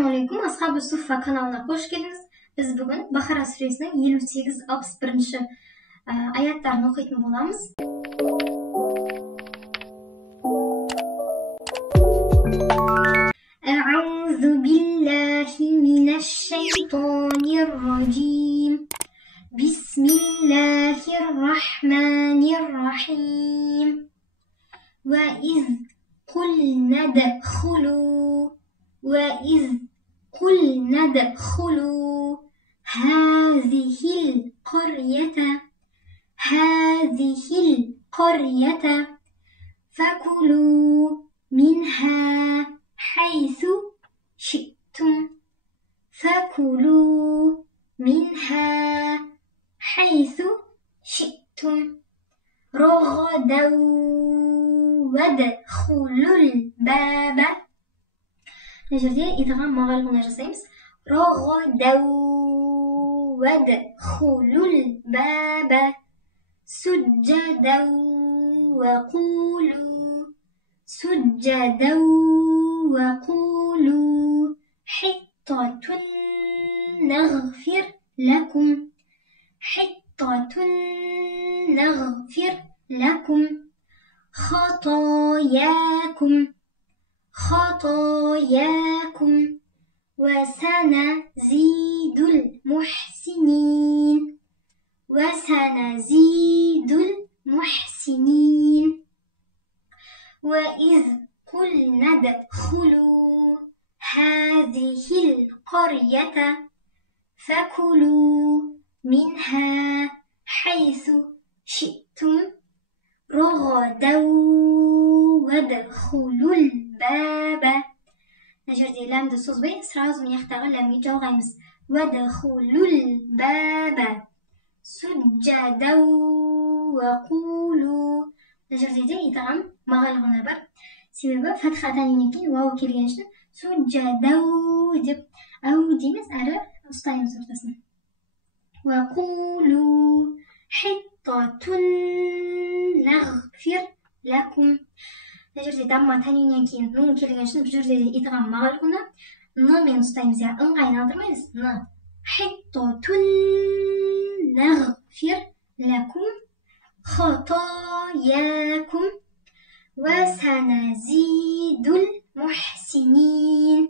Assalamu alaikum asxab الصفة kanalına hoş geldiniz. Biz bugün Bakara suresinin 58-61 ayatlarını okuyatın bolamız. A'udzu billahi mineşşeytanirracim. Bismillahirrahmanirrahim. Ve iz قلنا ادخلوا هذه القرية فكلوا منها حيث شئتم رغدا وادخلوا الباب. نجردي إدغام مغالبنا جسيمس رغدا وادخلوا الباب سجدا وقولوا حطة نغفر لكم خطاياكم وسنزيد المحسنين. وإذ قلنا ادخلوا هذه القرية فكلوا منها حيث شئتم رغدا وادخلوا الباب. نجردي لام دو صوص بي سراز من يختار لام يجاو غيمس وادخلوا الباب سجدا وقولوا. نجردي دي يتغم مغالغنا بر سبب فتحة تانيكي واو كيريانشن سجدا ودب أو دي مسألة أستاين سورتسن وقولوا حطة نغفر لكم. نجردي دام تانيكي نون كيريانشن بجردي يتغم مغالغنا نامين أستاين زيا أنغاين أدرميز نا حطة نغفر لكم خطاياكم وسنزيد المحسنين.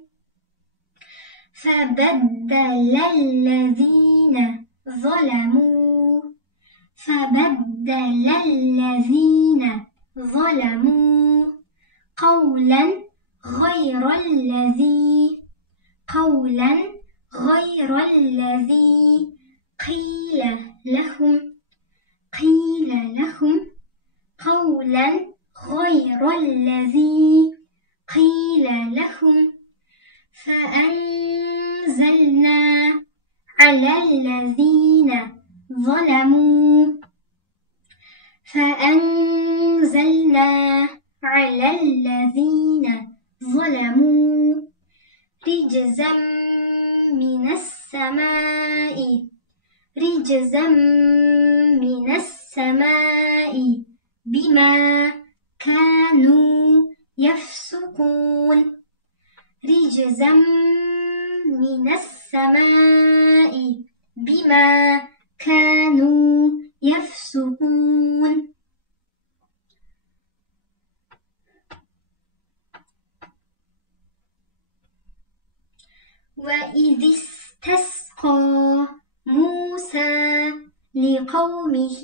فبدل الذين ظلموا قولا غير الذي قيل لهم فأنزلنا على الذين ظلموا رجزا من السماء بما كانوا يفسقون. رجزا من السماء بما كانوا يفسقون. وإذ استسقى موسى لقومه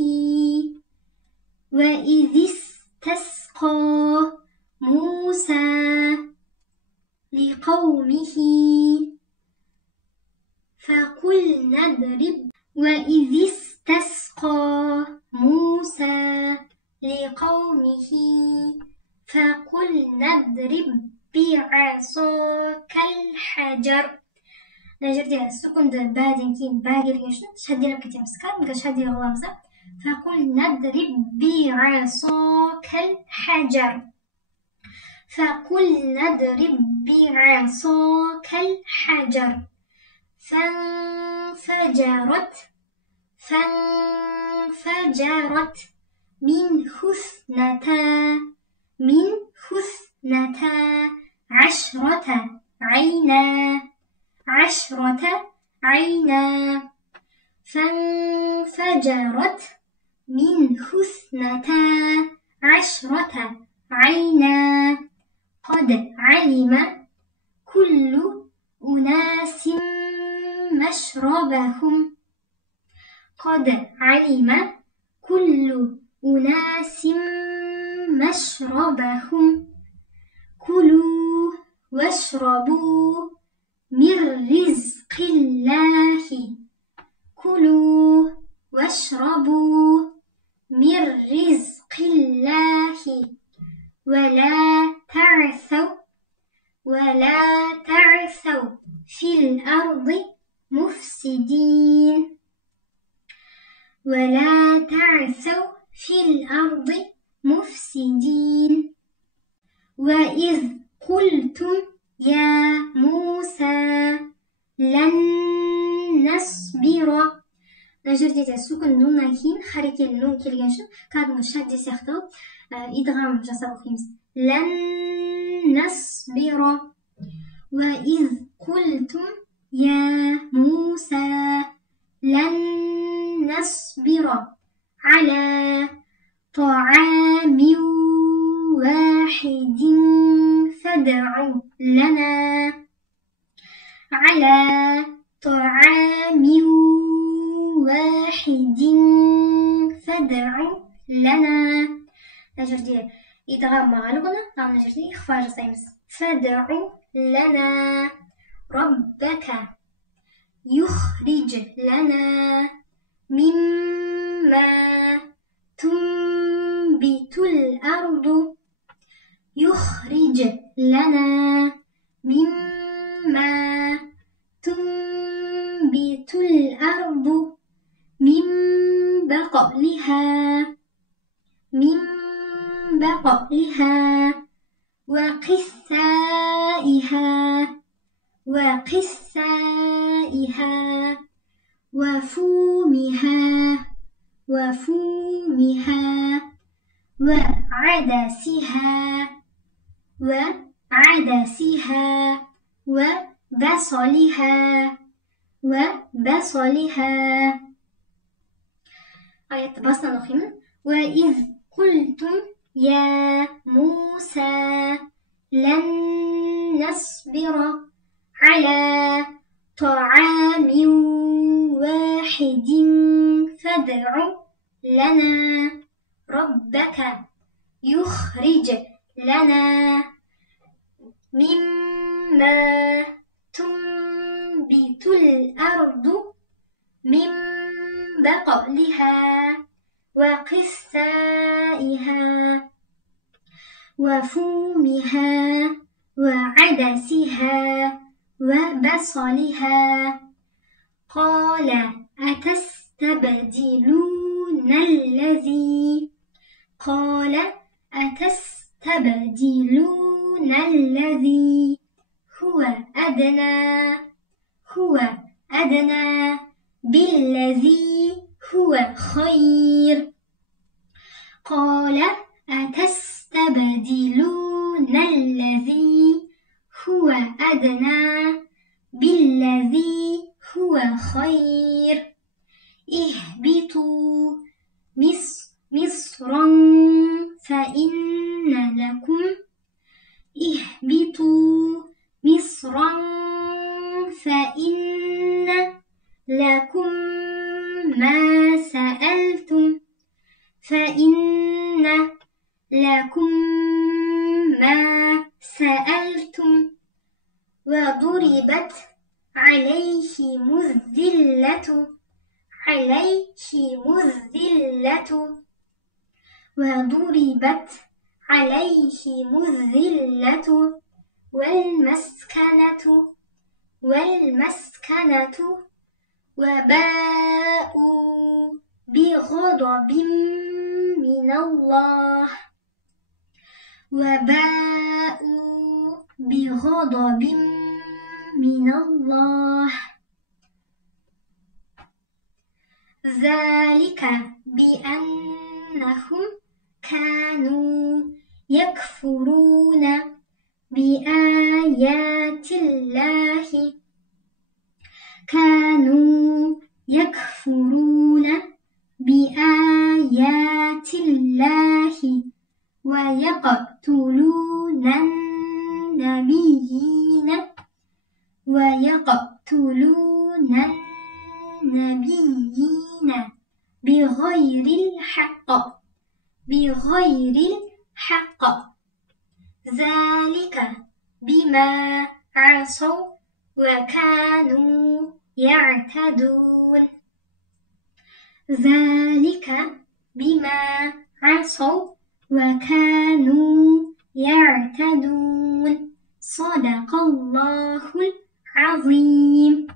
فقلنا اضرب بعصاك الحجر. نجردي السكون بعدين كين باقي ريشن شدي لك تمسكا مكاش شدي غلامزة. فقلنا اضرب بعصاك الحجر فانفجرت منه اثنتا عشرة عينا 10 عينا فانفجرت منه 12 عينا قد علم كل أناس مشربهم قد علم كل أناس مشربهم كلوا واشربوا من رزق الله كلوا واشربوا من رزق الله ولا تعثوا في الأرض مفسدين ولا تعثوا في الأرض مفسدين وإذ قلتم يا موسى لن نصبر نجر ديال السكون النون كاين خارج النون كيلغانش كاد مشاد دي سيغتو ادغام جسر خمس لن نصبر وإذ قلتم يا موسى لن نصبر على طعام واحد فادع لنا على طعام واحد فادع لنا نجر ديال إدغام مغلقنا نعم نجر ديال إخفاء جسيمس فادع لنا ربك يخرج لنا مما تنبت الأرض يخرج لنا مما تنبت الأرض من بقلها وقثائها وفومها وعدسها وبصلها آية بصنا نخيم وإذ قلتم يا موسى لن نصبر على طعام واحد فادع لنا ربك يخرج لنا مما تنبت الأرض من بقلها وقثائها وفومها وعدسها وبصلها قال أتستبدلون الذي هو أدنى بالذي هو خير قال أتستبدلون الذي هو أدنى بالذي هو خير اهبطوا مصرا فإن لكم ما سألتم وضربت عليهم الذلة والمسكنة وباءوا بغضب من الله ذلك بأنهم كانوا يكفرون بآيات الله يكفرون بآيات الله ويقتلون النبيين بغير الحق ذلك بما عصوا وكانوا يعتدون ذلك بما عصوا وكانوا يعتدون صدق الله العظيم.